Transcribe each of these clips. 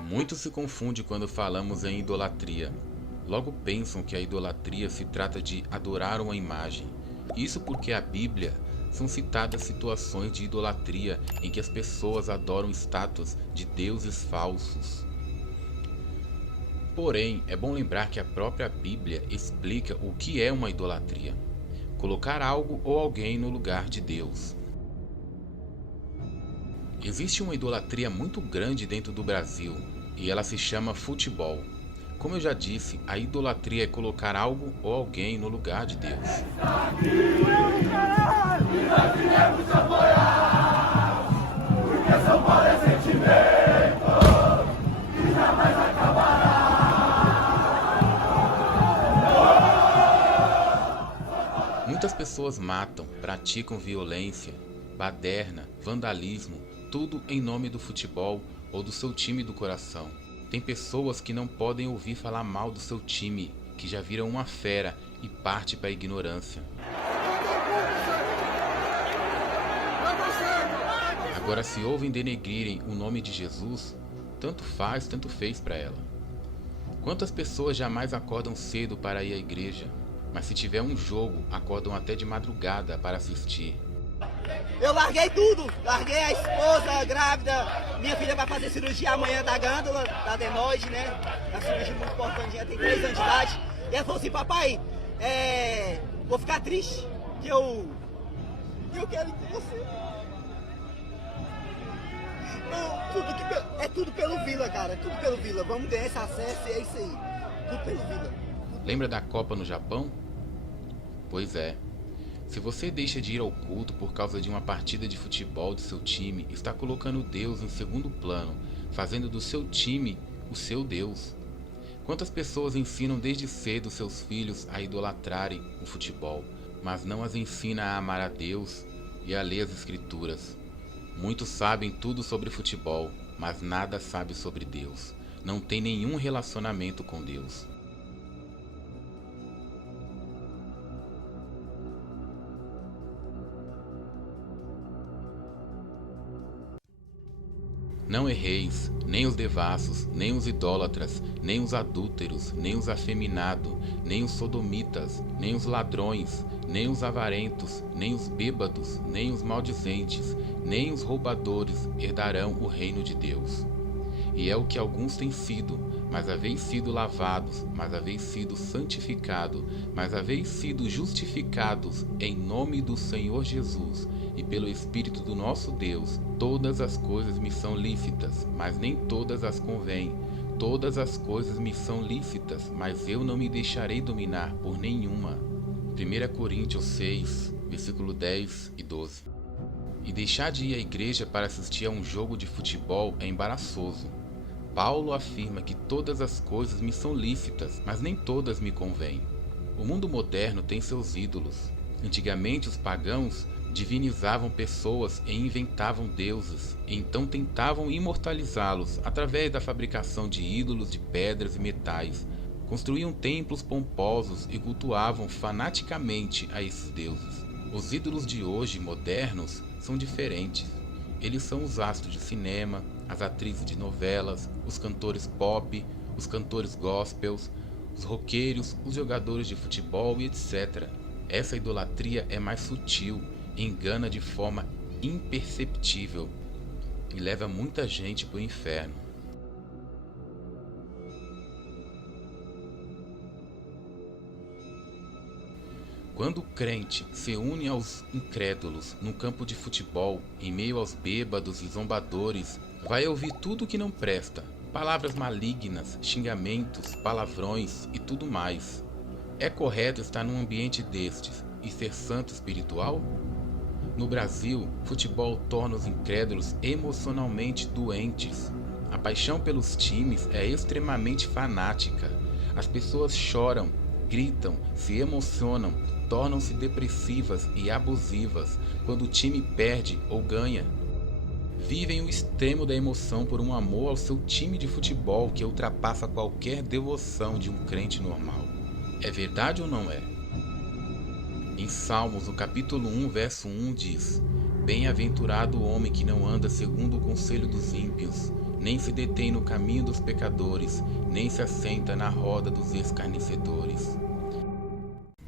Muito se confunde quando falamos em idolatria. Logo pensam que a idolatria se trata de adorar uma imagem. Isso porque a Bíblia são citadas situações de idolatria em que as pessoas adoram estátuas de deuses falsos. Porém, é bom lembrar que a própria Bíblia explica o que é uma idolatria: colocar algo ou alguém no lugar de Deus. Existe uma idolatria muito grande dentro do Brasil, e ela se chama futebol. Como eu já disse, a idolatria é colocar algo ou alguém no lugar de Deus. Muitas pessoas matam, praticam violência, baderna, vandalismo, tudo em nome do futebol ou do seu time do coração. Tem pessoas que não podem ouvir falar mal do seu time, que já viram uma fera e parte para a ignorância. Agora, se ouvem denegrirem o nome de Jesus, tanto faz, tanto fez para ela. Quantas pessoas jamais acordam cedo para ir à igreja, mas se tiver um jogo, acordam até de madrugada para assistir? Eu larguei tudo, larguei a esposa grávida, minha filha vai fazer cirurgia amanhã da glândula, da adenoide, né? A cirurgia muito importante, ela tem 3 anos de idade. E ela falou assim: papai, vou ficar triste, que eu quero ir com você. Não, é tudo pelo Vila, cara, é tudo pelo Vila. Vamos ganhar esse acesso e é isso aí, tudo pelo Vila. Lembra da Copa no Japão? Pois é. Se você deixa de ir ao culto por causa de uma partida de futebol do seu time, está colocando Deus em segundo plano, fazendo do seu time o seu Deus. Quantas pessoas ensinam desde cedo seus filhos a idolatrarem o futebol, mas não as ensina a amar a Deus e a ler as Escrituras? Muitos sabem tudo sobre futebol, mas nada sabem sobre Deus. Não tem nenhum relacionamento com Deus. Não erreis, nem os devassos, nem os idólatras, nem os adúlteros, nem os afeminados, nem os sodomitas, nem os ladrões, nem os avarentos, nem os bêbados, nem os maldizentes, nem os roubadores herdarão o reino de Deus. E é o que alguns têm sido, mas haveis sido lavados, mas haveis sido santificados, mas haveis sido justificados em nome do Senhor Jesus e pelo Espírito do nosso Deus. Todas as coisas me são lícitas, mas nem todas as convêm. Todas as coisas me são lícitas, mas eu não me deixarei dominar por nenhuma. 1 Coríntios 6, versículo 10 e 12. E deixar de ir à igreja para assistir a um jogo de futebol é embaraçoso. Paulo afirma que todas as coisas me são lícitas, mas nem todas me convêm. O mundo moderno tem seus ídolos. Antigamente os pagãos divinizavam pessoas e inventavam deuses, e então tentavam imortalizá-los através da fabricação de ídolos de pedras e metais. Construíam templos pomposos e cultuavam fanaticamente a esses deuses. Os ídolos de hoje, modernos, são diferentes. Eles são os astros de cinema, as atrizes de novelas, os cantores pop, os cantores gospels, os roqueiros, os jogadores de futebol e etc. Essa idolatria é mais sutil, engana de forma imperceptível e leva muita gente para o inferno. Quando o crente se une aos incrédulos no campo de futebol, em meio aos bêbados e zombadores, vai ouvir tudo que não presta, palavras malignas, xingamentos, palavrões e tudo mais. É correto estar num ambiente destes e ser santo espiritual? No Brasil, futebol torna os incrédulos emocionalmente doentes. A paixão pelos times é extremamente fanática. As pessoas choram, gritam, se emocionam, tornam-se depressivas e abusivas quando o time perde ou ganha. Vivem o extremo da emoção por um amor ao seu time de futebol que ultrapassa qualquer devoção de um crente normal. É verdade ou não é? Em Salmos, no capítulo 1, verso 1 diz: Bem-aventurado o homem que não anda segundo o conselho dos ímpios, nem se detém no caminho dos pecadores, nem se assenta na roda dos escarnecedores.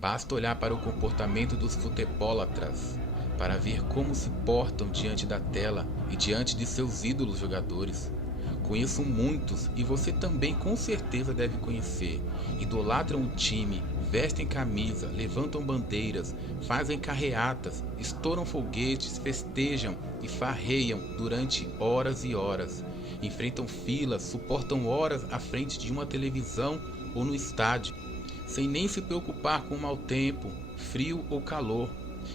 Basta olhar para o comportamento dos futebólatras para ver como se portam diante da tela e diante de seus ídolos jogadores. Conheço muitos e você também com certeza deve conhecer. Idolatram o time, vestem camisa, levantam bandeiras, fazem carreatas, estouram foguetes, festejam e farreiam durante horas e horas. Enfrentam filas, suportam horas à frente de uma televisão ou no estádio, sem nem se preocupar com o mau tempo, frio ou calor.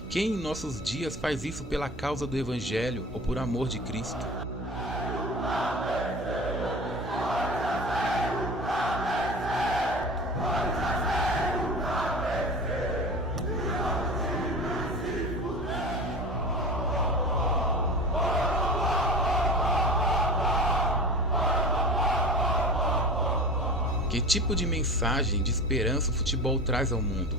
Quem em nossos dias faz isso pela causa do Evangelho ou por amor de Cristo? Que tipo de mensagem de esperança o futebol traz ao mundo?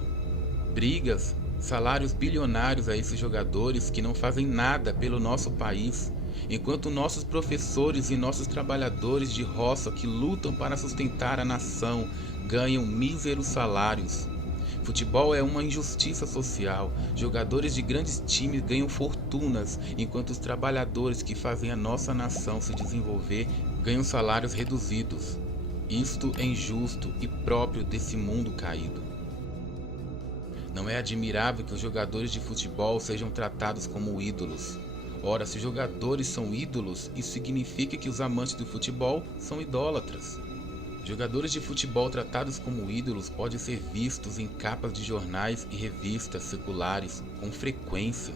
Brigas, salários bilionários a esses jogadores que não fazem nada pelo nosso país, enquanto nossos professores e nossos trabalhadores de roça que lutam para sustentar a nação ganham míseros salários. Futebol é uma injustiça social. Jogadores de grandes times ganham fortunas, enquanto os trabalhadores que fazem a nossa nação se desenvolver ganham salários reduzidos. Isto é injusto e próprio desse mundo caído. Não é admirável que os jogadores de futebol sejam tratados como ídolos. Ora, se os jogadores são ídolos, isso significa que os amantes do futebol são idólatras. Jogadores de futebol tratados como ídolos podem ser vistos em capas de jornais e revistas seculares com frequência.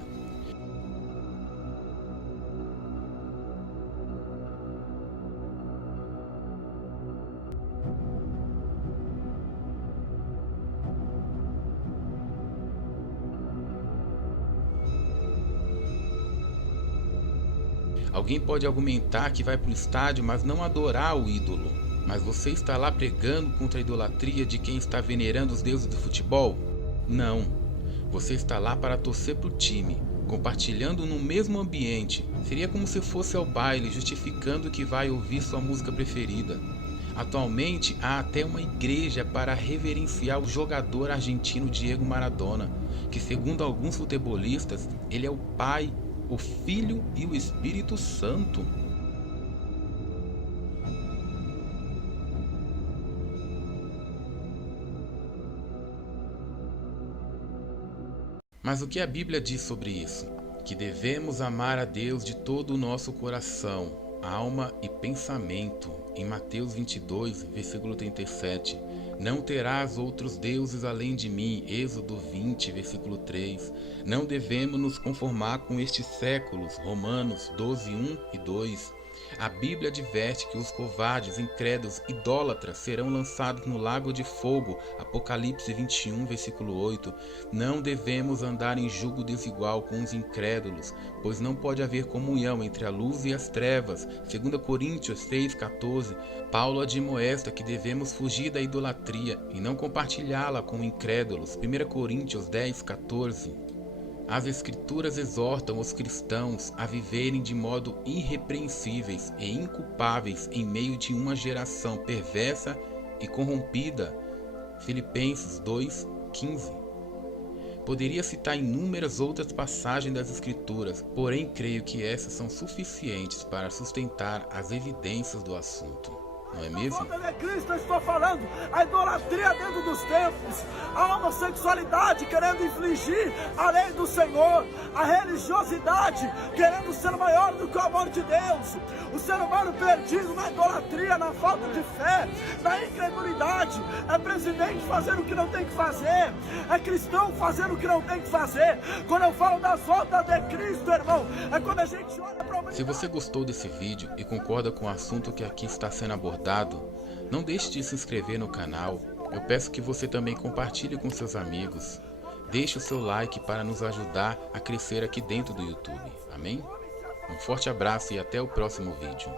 Alguém pode argumentar que vai para o estádio, mas não adorar o ídolo. Mas você está lá pregando contra a idolatria de quem está venerando os deuses do futebol? Não. Você está lá para torcer para o time, compartilhando no mesmo ambiente. Seria como se fosse ao baile, justificando que vai ouvir sua música preferida. Atualmente, há até uma igreja para reverenciar o jogador argentino Diego Maradona, que segundo alguns futebolistas, ele é o pai, o Filho e o Espírito Santo. Mas o que a Bíblia diz sobre isso? Que devemos amar a Deus de todo o nosso coração, alma e pensamento. Em Mateus 22, versículo 37. Não terás outros deuses além de mim. Êxodo 20, versículo 3. Não devemos nos conformar com estes séculos. Romanos 12, 1 e 2. A Bíblia adverte que os covardes, incrédulos, idólatras serão lançados no lago de fogo. Apocalipse 21, versículo 8. Não devemos andar em jugo desigual com os incrédulos, pois não pode haver comunhão entre a luz e as trevas. 2 Coríntios 6, 14. Paulo admoesta que devemos fugir da idolatria e não compartilhá-la com incrédulos. 1 Coríntios 10, 14. As Escrituras exortam os cristãos a viverem de modo irrepreensíveis e inculpáveis em meio de uma geração perversa e corrompida. Filipenses 2, 15. Poderia citar inúmeras outras passagens das Escrituras, porém creio que essas são suficientes para sustentar as evidências do assunto. Não é mesmo? A Cristo eu estou falando, a idolatria dentro dos templos, a homossexualidade querendo infligir a lei do Senhor, a religiosidade querendo ser maior do que o amor de Deus, o ser humano perdido na idolatria, na falta de fé, na incredulidade, é presidente fazendo o que não tem que fazer, é cristão fazendo o que não tem que fazer. Quando eu falo das voltas de Cristo, irmão, é quando a gente olha para o... Se você gostou desse vídeo e concorda com o assunto que aqui está sendo abordado, não deixe de se inscrever no canal. Eu peço que você também compartilhe com seus amigos. Deixe o seu like para nos ajudar a crescer aqui dentro do YouTube. Amém? Um forte abraço e até o próximo vídeo.